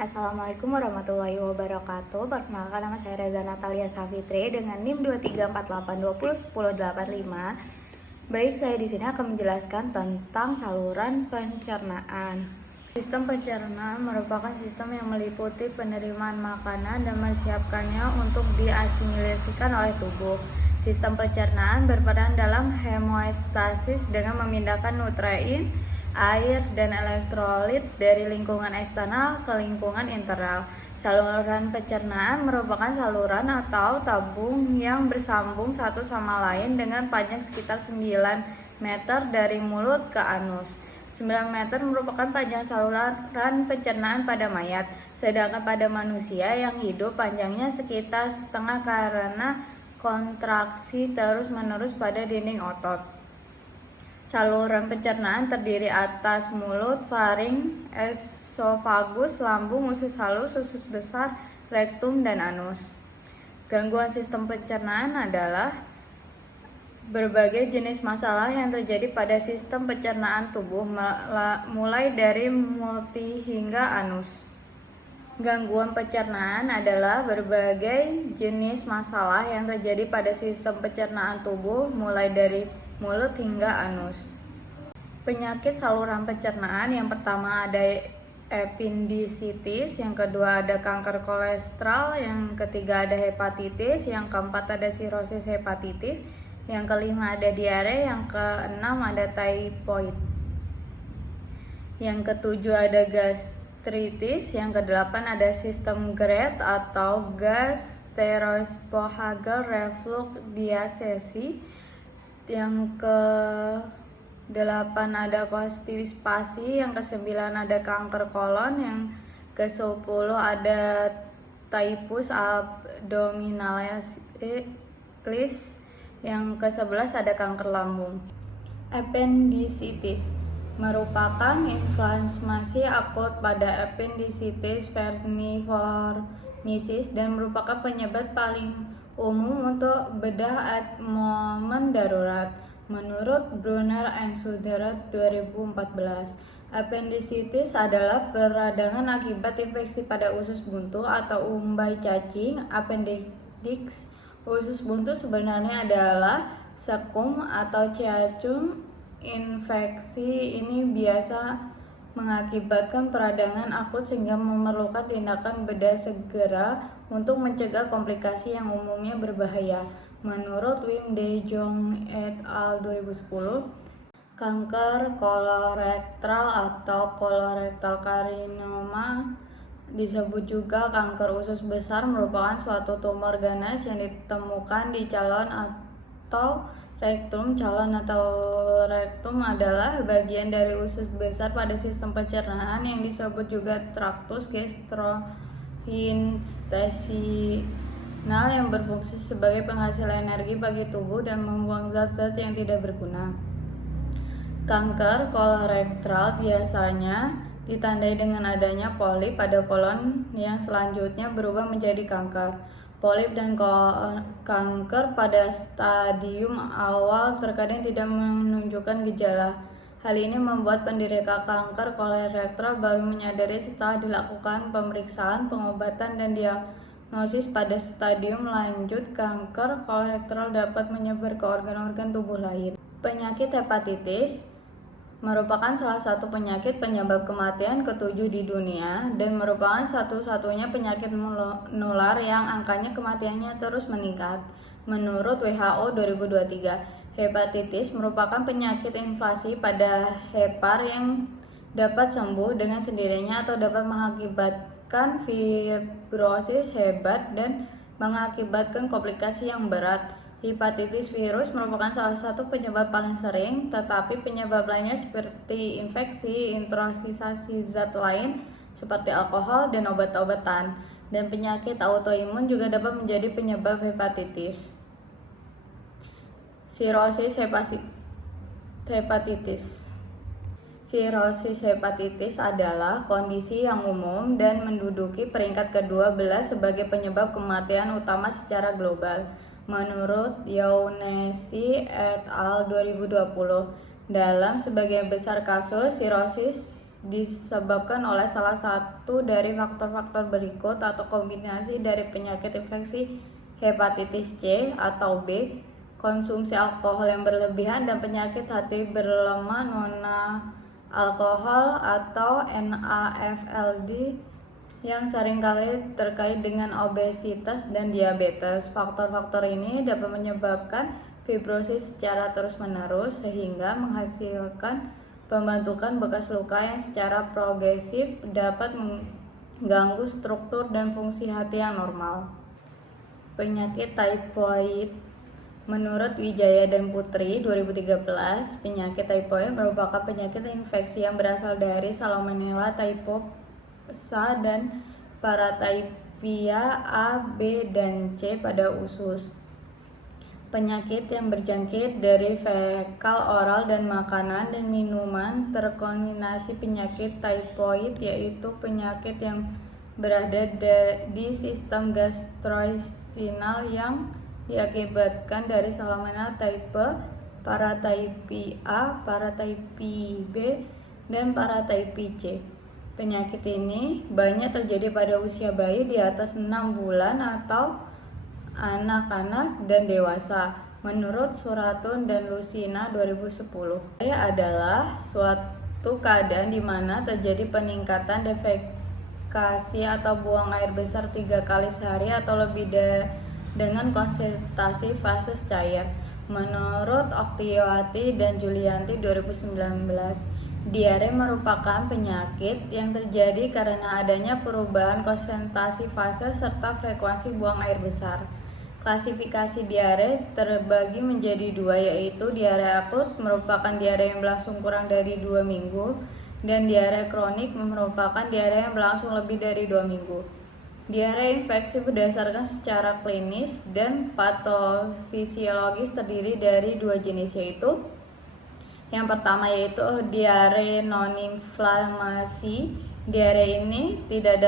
Assalamualaikum warahmatullahi wabarakatuh. Perkenalkan, nama saya Reza Natalia Safitri dengan NIM 23482010885. Baik, saya di sini akan menjelaskan tentang saluran pencernaan. Sistem pencernaan merupakan sistem yang meliputi penerimaan makanan dan menyiapkannya untuk diasimilasikan oleh tubuh. Sistem pencernaan berperan dalam hemostasis dengan memindahkan nutrien, air, dan elektrolit dari lingkungan eksternal ke lingkungan internal. Saluran pencernaan merupakan saluran atau tabung yang bersambung satu sama lain dengan panjang sekitar 9 meter dari mulut ke anus. 9 meter merupakan panjang saluran pencernaan pada mayat, sedangkan pada manusia yang hidup panjangnya sekitar setengah karena kontraksi terus-menerus pada dinding otot. Saluran pencernaan terdiri atas mulut, faring, esofagus, lambung, usus halus, usus besar, rektum, dan anus. Gangguan sistem pencernaan adalah berbagai jenis masalah yang terjadi pada sistem pencernaan tubuh, mulai dari multi hingga anus. Gangguan pencernaan adalah berbagai jenis masalah yang terjadi pada sistem pencernaan tubuh, mulai dari mulut hingga anus. Penyakit saluran pencernaan yang pertama ada appendicitis, yang kedua ada kanker kolesterol, yang ketiga ada hepatitis, yang keempat ada sirosis hepatitis, yang kelima ada diare, yang keenam ada typhoid, yang ketujuh ada gastritis, yang kedelapan ada sistem GERD atau gastroesophageal reflux disease, yang ke-8 ada konstipasi, yang ke-9 ada kanker kolon, yang ke-10 ada typhus abdominalis, yang ke-11 ada kanker lambung. Appendicitis merupakan inflamasi akut pada appendicitis verniformis dan merupakan penyebab paling umum untuk bedah at momen darurat. Menurut Brunner and Suter 2014, appendicitis adalah peradangan akibat infeksi pada usus buntu atau umbai cacing. Appendix usus buntu sebenarnya adalah sekum atau cacing. Infeksi ini biasa mengakibatkan peradangan akut sehingga memerlukan tindakan bedah segera untuk mencegah komplikasi yang umumnya berbahaya. Menurut Wim de Jong et al. 2010, kanker kolorektal atau colorectal carcinoma disebut juga kanker usus besar merupakan suatu tumor ganas yang ditemukan di calon atau rektum. Calon atau rektum adalah bagian dari usus besar pada sistem pencernaan yang disebut juga traktus gastrointestinal yang berfungsi sebagai penghasil energi bagi tubuh dan membuang zat-zat yang tidak berguna. Kanker kolorektal biasanya ditandai dengan adanya polip pada kolon yang selanjutnya berubah menjadi kanker. Polip dan kanker pada stadium awal terkadang tidak menunjukkan gejala. Hal ini membuat penderita kanker kolorektal baru menyadari setelah dilakukan pemeriksaan, pengobatan, dan diagnosis. Pada stadium lanjut, kanker kolorektal dapat menyebar ke organ-organ tubuh lain. Penyakit hepatitis merupakan salah satu penyakit penyebab kematian ke-7 di dunia dan merupakan satu-satunya penyakit menular yang angkanya kematiannya terus meningkat. Menurut WHO 2023, hepatitis merupakan penyakit inflamasi pada hepar yang dapat sembuh dengan sendirinya atau dapat mengakibatkan fibrosis hebat dan mengakibatkan komplikasi yang berat. Hepatitis virus merupakan salah satu penyebab paling sering, tetapi penyebab lainnya seperti infeksi, intoleransi zat lain seperti alkohol dan obat-obatan, dan penyakit autoimun juga dapat menjadi penyebab hepatitis. Sirosis hepatitis. Sirosis hepatitis adalah kondisi yang umum dan menduduki peringkat ke-12 sebagai penyebab kematian utama secara global. Menurut Younesi et al. 2020, dalam sebagian besar kasus, sirosis disebabkan oleh salah satu dari faktor-faktor berikut atau kombinasi dari penyakit infeksi hepatitis C atau B, konsumsi alkohol yang berlebihan, dan penyakit hati berlemak non-alkohol atau NAFLD yang seringkali terkait dengan obesitas dan diabetes. Faktor-faktor ini dapat menyebabkan fibrosis secara terus-menerus sehingga menghasilkan pembentukan bekas luka yang secara progresif dapat mengganggu struktur dan fungsi hati yang normal. Penyakit typhoid. Menurut Wijaya dan Putri 2013, penyakit typhoid merupakan penyakit infeksi yang berasal dari Salmonella typhosa dan Paratyphia A, B, dan C pada usus. Penyakit yang berjangkit dari fekal, oral, dan makanan dan minuman. Terkombinasi penyakit typhoid yaitu penyakit yang berada di sistem gastrointestinal yang diakibatkan dari Salmonella type, Paratyphia A, Paratyphia B, dan Paratyphia C. Penyakit ini banyak terjadi pada usia bayi di atas 6 bulan atau anak-anak dan dewasa. Menurut Suratun dan Lucina 2010, ini adalah suatu keadaan di mana terjadi peningkatan defekasi atau buang air besar 3 kali sehari atau lebih dengan konsentrasi fase cair. Menurut Oktiawati dan Julianti 2019, diare merupakan penyakit yang terjadi karena adanya perubahan konsentrasi fase serta frekuensi buang air besar. Klasifikasi diare terbagi menjadi 2, yaitu diare akut merupakan diare yang berlangsung kurang dari 2 minggu dan diare kronik merupakan diare yang berlangsung lebih dari 2 minggu. Diare infeksi berdasarkan secara klinis dan patofisiologis terdiri dari 2 jenis, yaitu yang pertama yaitu diare non-inflamasi. Diare ini tidak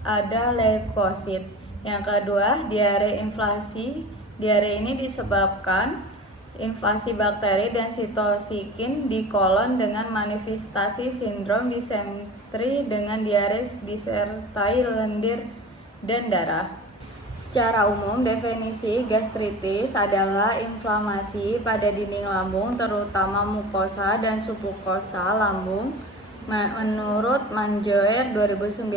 ada leukosit. Yang kedua, diare inflasi. Diare ini disebabkan invasi bakteri dan sitosikin di kolon dengan manifestasi sindrom disentri dengan diare disertai lendir dan darah. Secara umum, definisi gastritis adalah inflamasi pada dinding lambung, terutama mukosa dan submukosa lambung. Menurut Manjoer 2019,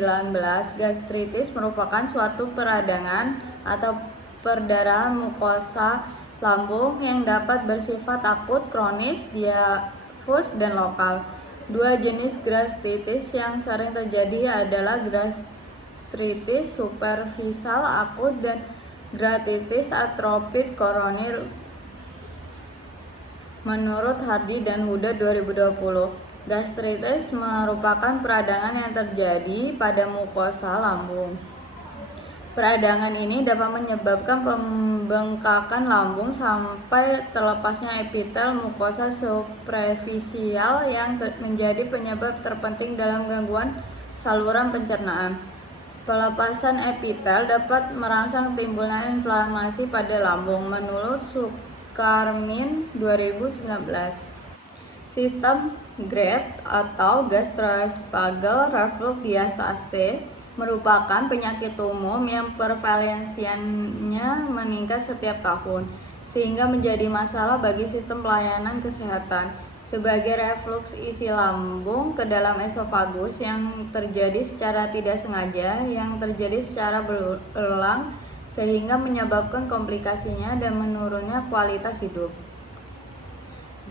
gastritis merupakan suatu peradangan atau perdarahan mukosa lambung yang dapat bersifat akut, kronis, diffus, dan lokal. 2 jenis gastritis yang sering terjadi adalah gastritis superficial akut dan gastritis atrofik koroner. Menurut Hardy dan Huda 2020, gastritis merupakan peradangan yang terjadi pada mukosa lambung. Peradangan ini dapat menyebabkan pembengkakan lambung sampai terlepasnya epitel mukosa superficial yang menjadi penyebab terpenting dalam gangguan saluran pencernaan. Pelepasan epitel dapat merangsang timbulnya inflamasi pada lambung. Menurut Sukarmin 2019, sistem GERD atau gastroesophageal reflux diastase merupakan penyakit umum yang prevalensinya meningkat setiap tahun, sehingga menjadi masalah bagi sistem pelayanan kesehatan. Sebagai reflux isi lambung ke dalam esofagus yang terjadi secara tidak sengaja, yang terjadi secara berulang, sehingga menyebabkan komplikasinya dan menurunnya kualitas hidup.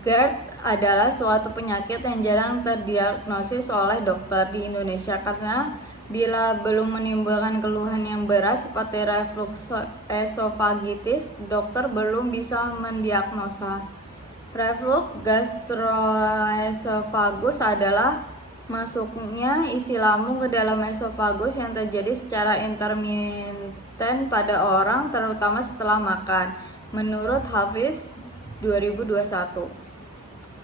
GERD adalah suatu penyakit yang jarang terdiagnosis oleh dokter di Indonesia karena bila belum menimbulkan keluhan yang berat seperti reflux esofagitis, dokter belum bisa mendiagnosa. Reflux gastroesofagus adalah masuknya isi lambung ke dalam esofagus yang terjadi secara intermiten pada orang, terutama setelah makan. Menurut Hafiz 2021,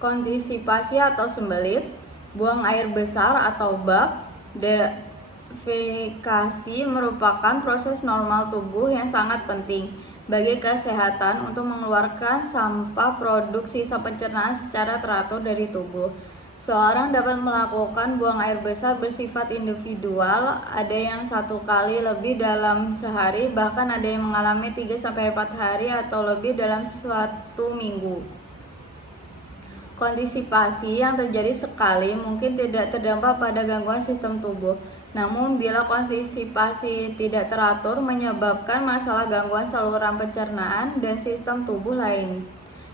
konstipasi atau sembelit, buang air besar atau bab, defekasi merupakan proses normal tubuh yang sangat penting bagi kesehatan untuk mengeluarkan sampah produk sisa pencernaan secara teratur dari tubuh. Seorang dapat melakukan buang air besar bersifat individual, ada yang 1 kali lebih dalam sehari, bahkan ada yang mengalami 3-4 hari atau lebih dalam 1 minggu. Konstipasi yang terjadi sekali mungkin tidak terdampak pada gangguan sistem tubuh. Namun bila konstipasi tidak teratur menyebabkan masalah gangguan saluran pencernaan dan sistem tubuh lain,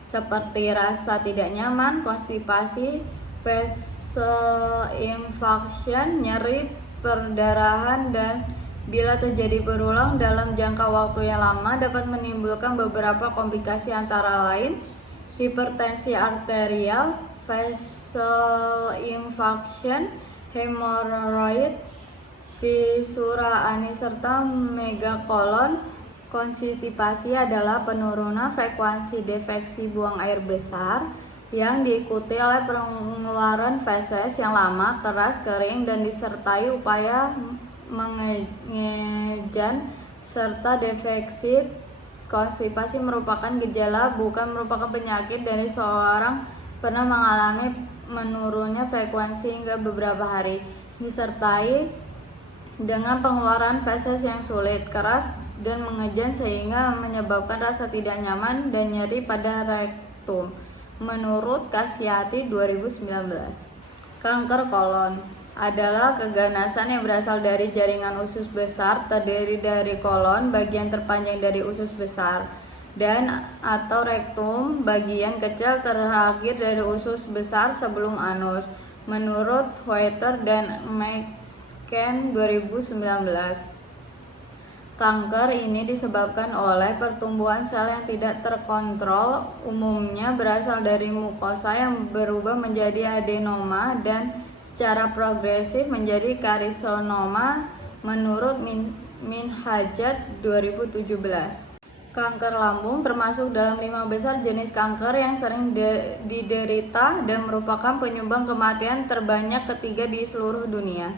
seperti rasa tidak nyaman, konstipasi, vessel infection, nyeri, perdarahan, dan bila terjadi berulang dalam jangka waktu yang lama dapat menimbulkan beberapa komplikasi antara lain hipertensi arterial, vessel infection, hemoroid, fisura anis, serta megakolon. Konstipasi adalah penurunan frekuensi defeksi buang air besar yang diikuti oleh pengeluaran feses yang lama, keras, kering, dan disertai upaya mengejan serta defeksi. Konstipasi merupakan gejala, bukan merupakan penyakit, dari seorang pernah mengalami menurunnya frekuensi hingga beberapa hari, disertai dengan pengeluaran feses yang sulit, keras, dan mengejan sehingga menyebabkan rasa tidak nyaman dan nyeri pada rektum. Menurut Kasiyati 2019, kanker kolon adalah keganasan yang berasal dari jaringan usus besar, terdiri dari kolon, bagian terpanjang dari usus besar, dan atau rektum, bagian kecil terakhir dari usus besar sebelum anus. Menurut Whiter dan McCann 2019, kanker ini disebabkan oleh pertumbuhan sel yang tidak terkontrol, umumnya berasal dari mukosa yang berubah menjadi adenoma dan secara progresif menjadi karisinoma. Menurut Minhajat 2017, kanker lambung termasuk dalam 5 besar jenis kanker yang sering diderita dan merupakan penyumbang kematian terbanyak ketiga di seluruh dunia.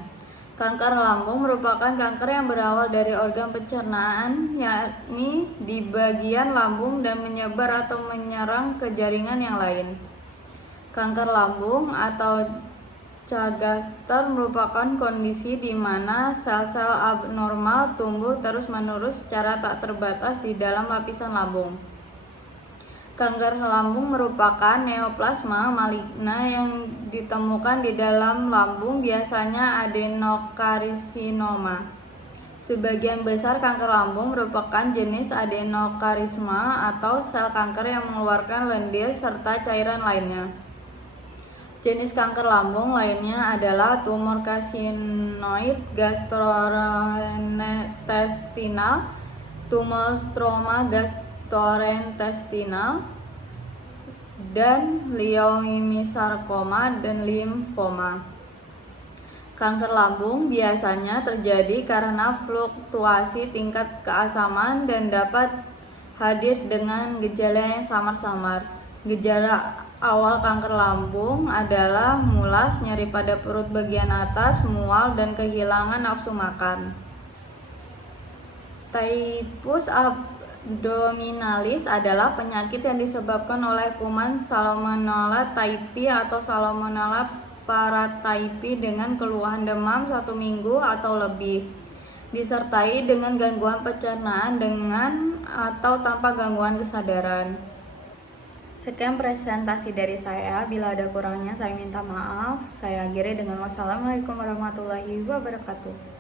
Kanker lambung merupakan kanker yang berawal dari organ pencernaan, yakni di bagian lambung, dan menyebar atau menyerang ke jaringan yang lain. Kanker lambung atau Chagaster merupakan kondisi di mana sel-sel abnormal tumbuh terus-menerus secara tak terbatas di dalam lapisan lambung. Kanker lambung merupakan neoplasma maligna yang ditemukan di dalam lambung, biasanya adenokarsinoma. Sebagian besar kanker lambung merupakan jenis adenokarisma atau sel kanker yang mengeluarkan lendir serta cairan lainnya. Jenis kanker lambung lainnya adalah tumor karsinoid gastrointestinal, tumor stroma gastrointestinal, dan leiomyosarkoma dan limfoma. Kanker lambung biasanya terjadi karena fluktuasi tingkat keasaman dan dapat hadir dengan gejala yang samar-samar. Gejala awal kanker lambung adalah mulas, nyeri pada perut bagian atas, mual, dan kehilangan nafsu makan. Typhus abdominalis adalah penyakit yang disebabkan oleh kuman Salmonella typhi atau Salmonella paratyphi dengan keluhan demam 1 minggu atau lebih, disertai dengan gangguan pencernaan dengan atau tanpa gangguan kesadaran. Sekian presentasi dari saya. Bila ada kurangnya saya minta maaf. Saya akhiri dengan wassalamualaikum warahmatullahi wabarakatuh.